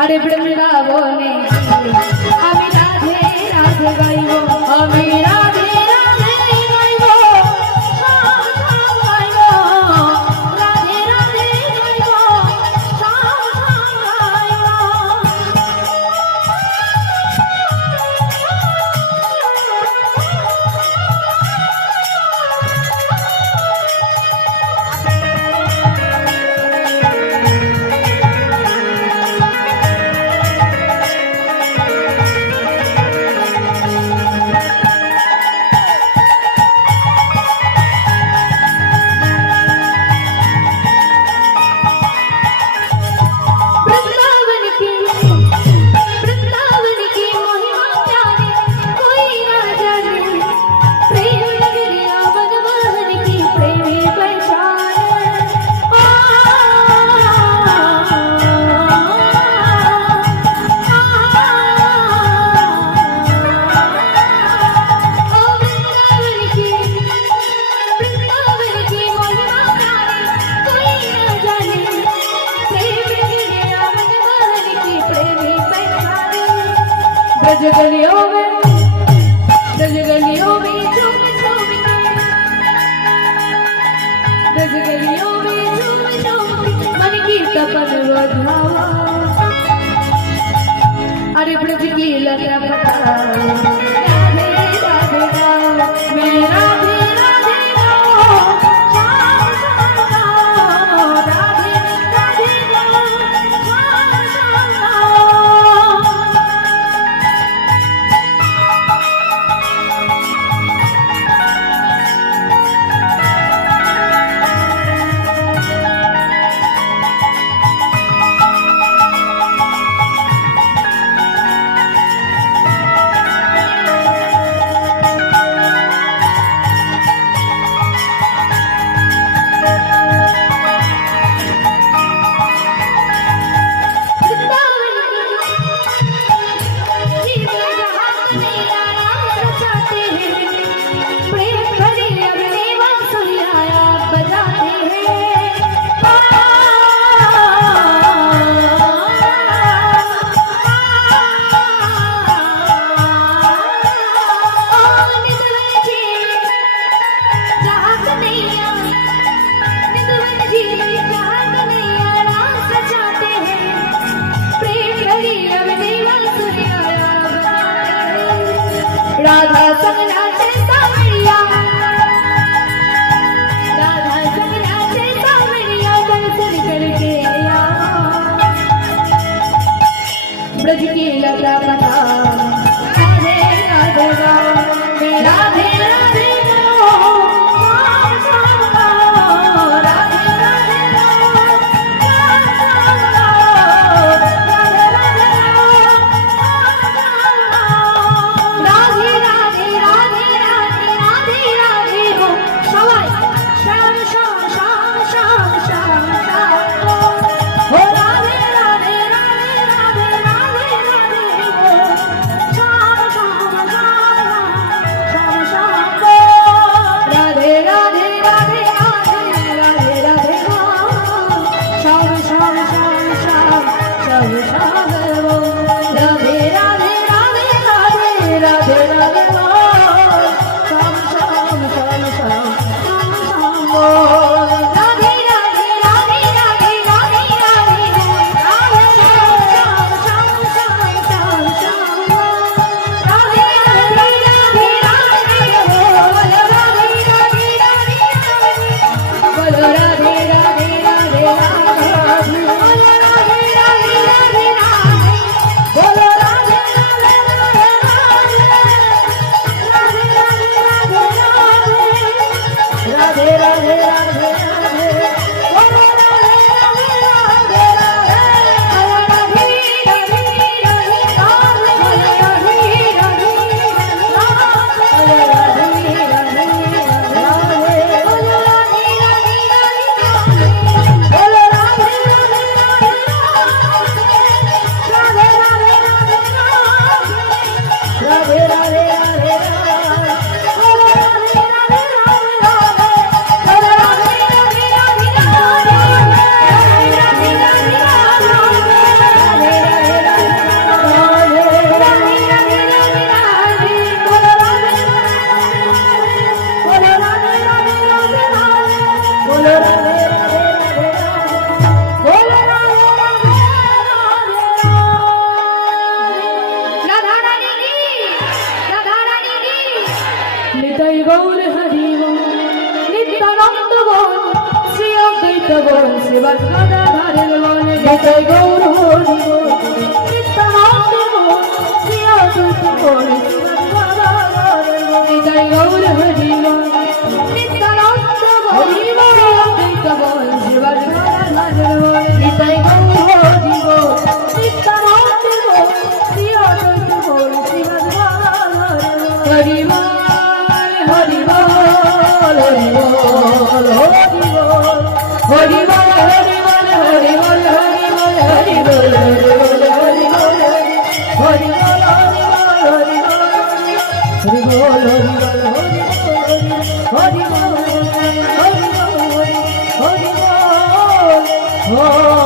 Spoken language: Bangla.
अरे वृंदावन हमें राधे राधे गाई ब्रज गलियों में ब्रज गलियों में झूम झूम के ब्रज गलियों में झूम झूम के मन की तपन बधावा अरे ब्रज की लता पता 可以。গৌর হরি নিত্যানন্দ বল, শ্রী অদ্বৈত বল শিবা সদা ধারের বল জয় গৌর হরি নিত্যানন্দ বল, শ্রী অদ্বৈত বল জয় গৌর হরি নিত্যানন্দ বল, শ্রী অদ্বৈত বল শিবা সদা ধারের বল জয় গৌর हरिमा Oh